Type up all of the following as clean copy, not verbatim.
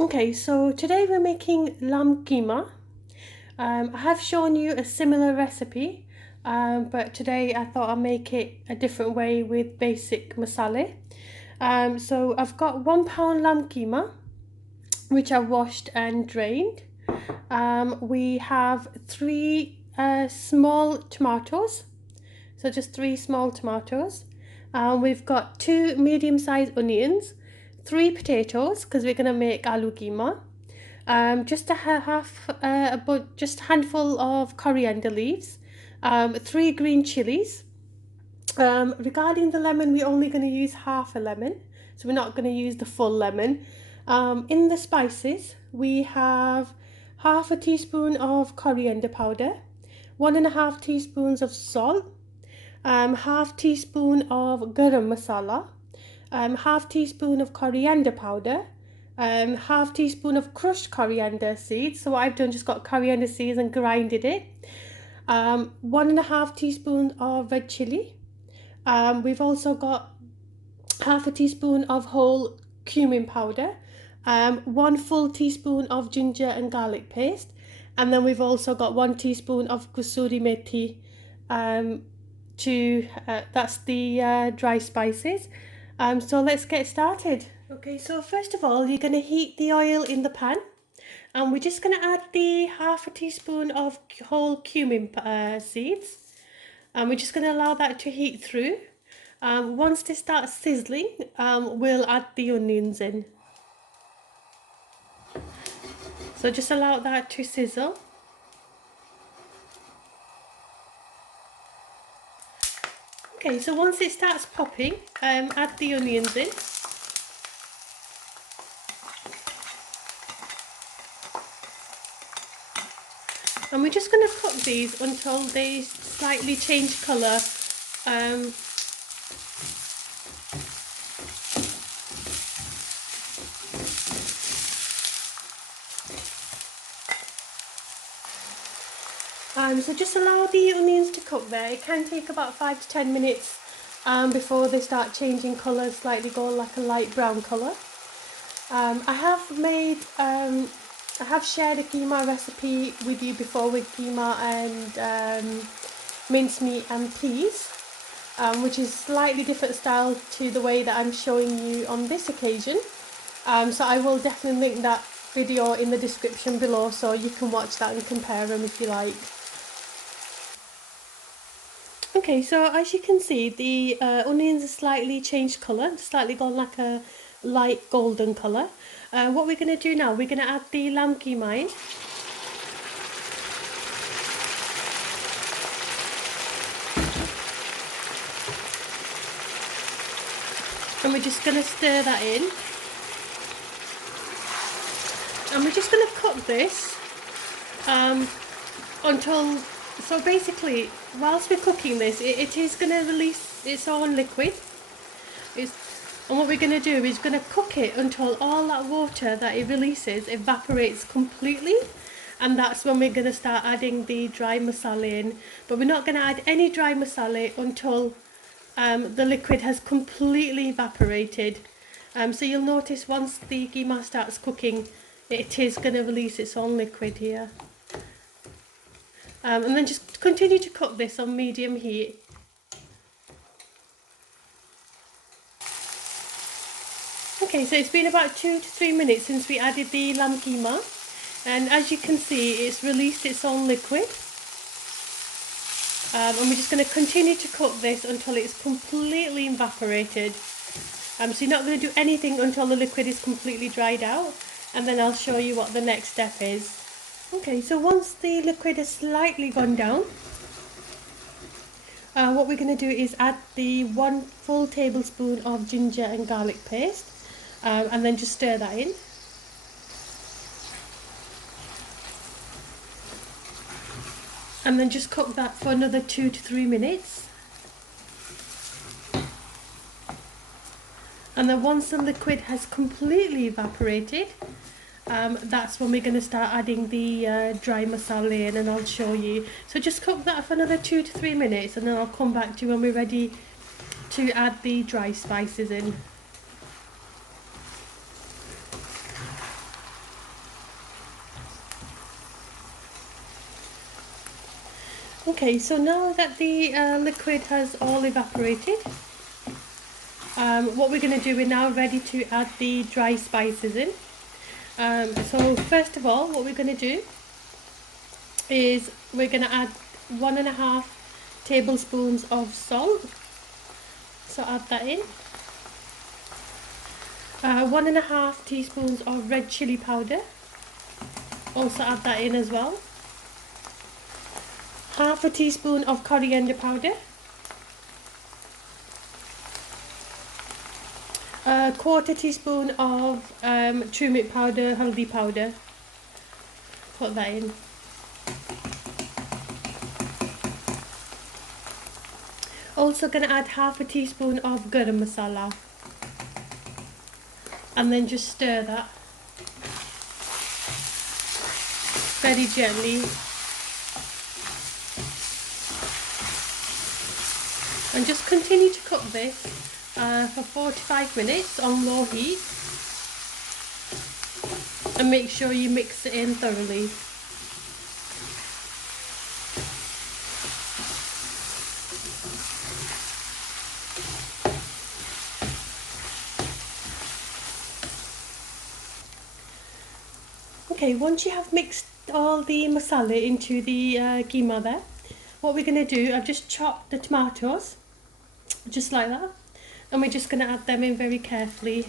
Okay, so today we're making lamb keema. I have shown you a similar recipe, but today I thought I'd make it a different way with basic masala. So I've got 1 pound lamb keema, which I've washed and drained. We have three small tomatoes, so just 3 small tomatoes. We've got 2 medium-sized onions, 3 potatoes because we're gonna make aloo keema. Just just a handful of coriander leaves, 3 green chillies. Regarding the lemon, we're only going to use half a lemon, so we're not going to use the full lemon. In the spices, we have half a teaspoon of coriander powder, 1.5 teaspoons of salt, half teaspoon of garam masala, half teaspoon of coriander powder, half teaspoon of crushed coriander seeds. So what I've done, just got coriander seeds and grinded it. 1.5 teaspoons of red chilli. We've also got half a teaspoon of whole cumin powder, 1 full teaspoon of ginger and garlic paste, and then we've also got 1 teaspoon of kasuri methi. That's the dry spices. So let's get started. Okay, so first of all, you're going to heat the oil in the pan, and we're just going to add the half a teaspoon of whole cumin seeds, and we're just going to allow that to heat through. Once they start sizzling, we'll add the onions in. So just allow that to sizzle. Okay, so once it starts popping, add the onions in. And we're just going to cook these until they slightly change colour. So just allow the onions to cook there. It can take about 5 to 10 minutes before they start changing colour, slightly go like a light brown colour. I have shared a keema recipe with you before with keema and mincemeat and peas, which is slightly different style to the way that I'm showing you on this occasion. So I will definitely link that video in the description below so you can watch that and compare them if you like. Okay, so as you can see, the onions are slightly changed colour, slightly gone like a light golden colour. What we're going to do now, we're going to add the lamb keema in. And we're just going to stir that in. And we're just going to cook this until, so basically, whilst we're cooking this, it is going to release its own liquid. And what we're going to do is going to cook it until all that water that it releases evaporates completely. And that's when we're going to start adding the dry masala in. But we're not going to add any dry masala until the liquid has completely evaporated. So you'll notice once the keema starts cooking, it is going to release its own liquid here. And then just continue to cook this on medium heat. Okay, so it's been about 2 to 3 minutes since we added the lamb keema, and as you can see, it's released its own liquid. And we're just going to continue to cook this until it's completely evaporated. So you're not going to do anything until the liquid is completely dried out, and then I'll show you what the next step is. Okay, so once the liquid has slightly gone down, what we're going to do is add the 1 full tablespoon of ginger and garlic paste, and then just stir that in. And then just cook that for another 2 to 3 minutes. And then once the liquid has completely evaporated, that's when we're going to start adding the dry masala in, and I'll show you. So just cook that for another 2 to 3 minutes, and then I'll come back to you when we're ready to add the dry spices in. Okay, so now that the liquid has all evaporated, what we're going to do, we're now ready to add the dry spices in. So first of all, what we're going to do is we're going to add 1.5 tablespoons of salt. So add that in. 1.5 teaspoons of red chilli powder. Also add that in as well. Half a teaspoon of coriander powder. A quarter teaspoon of turmeric powder, haldi powder. Put that in. Also going to add half a teaspoon of garam masala. And then just stir that very gently. And just continue to cook this for 45 minutes on low heat. And make sure you mix it in thoroughly. Okay, once you have mixed all the masala into the keema there, what we're going to do, I've just chopped the tomatoes, just like that, and we're just going to add them in very carefully.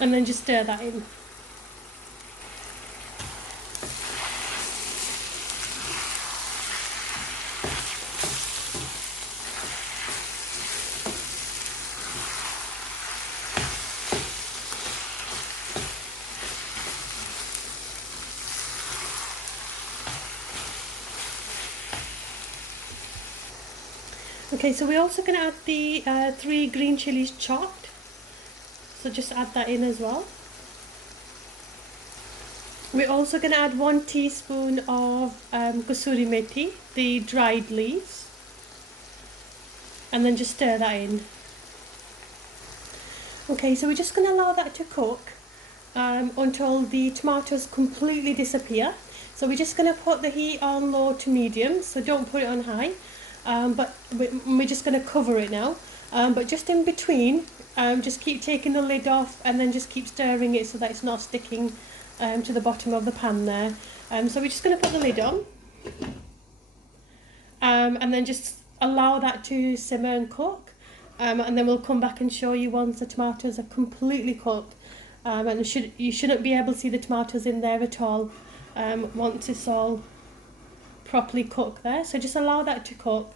And then just stir that in. Okay, so we're also going to add the 3 green chillies chopped. So just add that in as well. We're also going to add 1 teaspoon of kasuri methi, the dried leaves. And then just stir that in. Okay, so we're just going to allow that to cook until the tomatoes completely disappear. So we're just going to put the heat on low to medium, so don't put it on high. But we're just going to cover it now. But just in between, just keep taking the lid off and then just keep stirring it so that it's not sticking to the bottom of the pan there. So we're just going to put the lid on and then just allow that to simmer and cook. And then we'll come back and show you once the tomatoes are completely cooked. And you shouldn't be able to see the tomatoes in there at all once it's all properly cooked there. So just allow that to cook.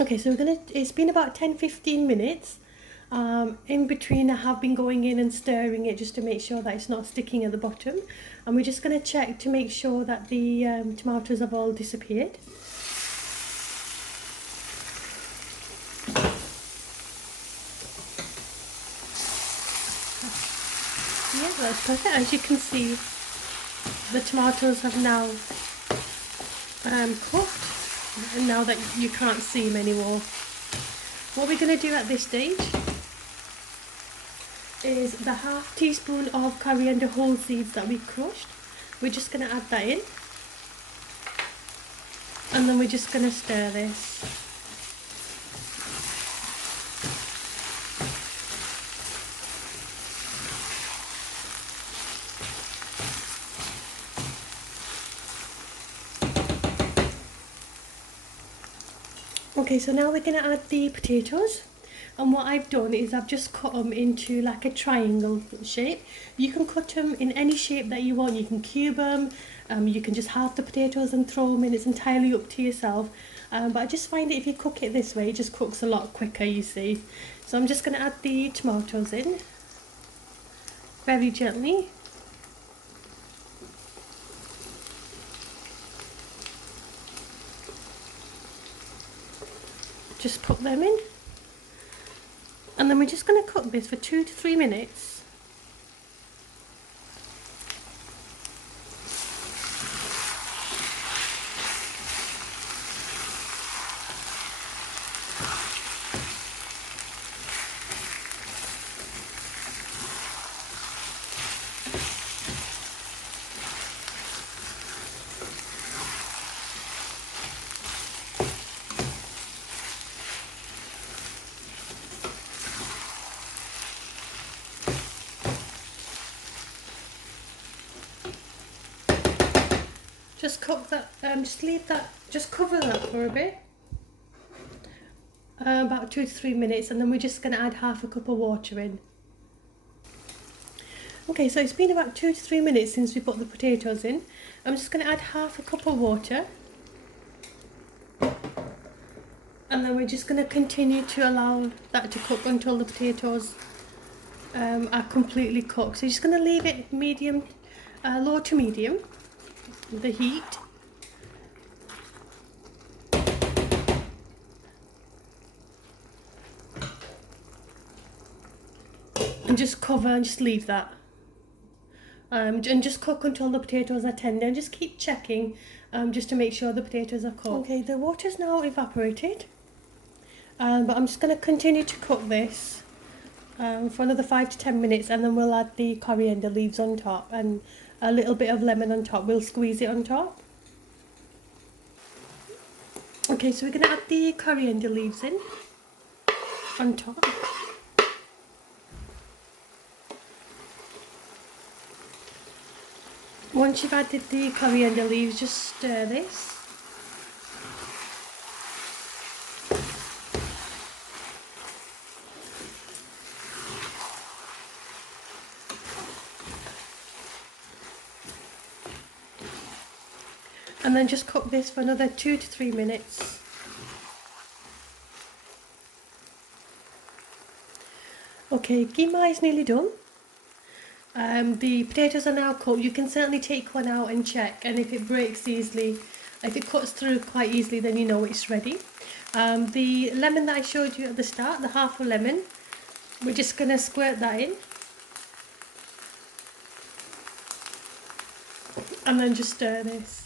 Okay, so it's been about 10-15 minutes. In between I have been going in and stirring it just to make sure that it's not sticking at the bottom. And we're just going to check to make sure that the tomatoes have all disappeared. Yeah, that's perfect. As you can see, the tomatoes have now cooked. And now that you can't see them anymore. What we're going to do at this stage is the half teaspoon of coriander whole seeds that we crushed. We're just going to add that in. And then we're just going to stir this. Okay, so now we're going to add the potatoes, and what I've done is I've just cut them into like a triangle shape. You can cut them in any shape that you want. You can cube them, you can just halve the potatoes and throw them in. It's entirely up to yourself, but I just find that if you cook it this way, it just cooks a lot quicker, you see. So I'm just going to add the tomatoes in very gently. Just put them in, and then we're just going to cook this for 2 to 3 minutes. just cook that, just leave that, just cover that for a bit. About 2 to 3 minutes, and then we're just going to add half a cup of water in. Okay, so it's been about 2 to 3 minutes since we put the potatoes in. I'm just going to add half a cup of water. And then we're just going to continue to allow that to cook until the potatoes are completely cooked. So you're just going to leave it medium, low to medium, the heat. And just cover and just leave that. And just cook until the potatoes are tender, and just keep checking just to make sure the potatoes are cooked. Okay, the water's now evaporated, but I'm just going to continue to cook this for another 5 to 10 minutes, and then we'll add the coriander leaves on top and a little bit of lemon on top. We'll squeeze it on top. Okay, so we're going to add the coriander leaves in on top. Once you've added the coriander leaves, just stir this. And then just cook this for another 2 to 3 minutes. Okay, keema is nearly done. The potatoes are now cooked. You can certainly take one out and check, and if it breaks easily, if it cuts through quite easily, then you know it's ready. The lemon that I showed you at the start, the half a lemon, we're just going to squirt that in. And then just stir this.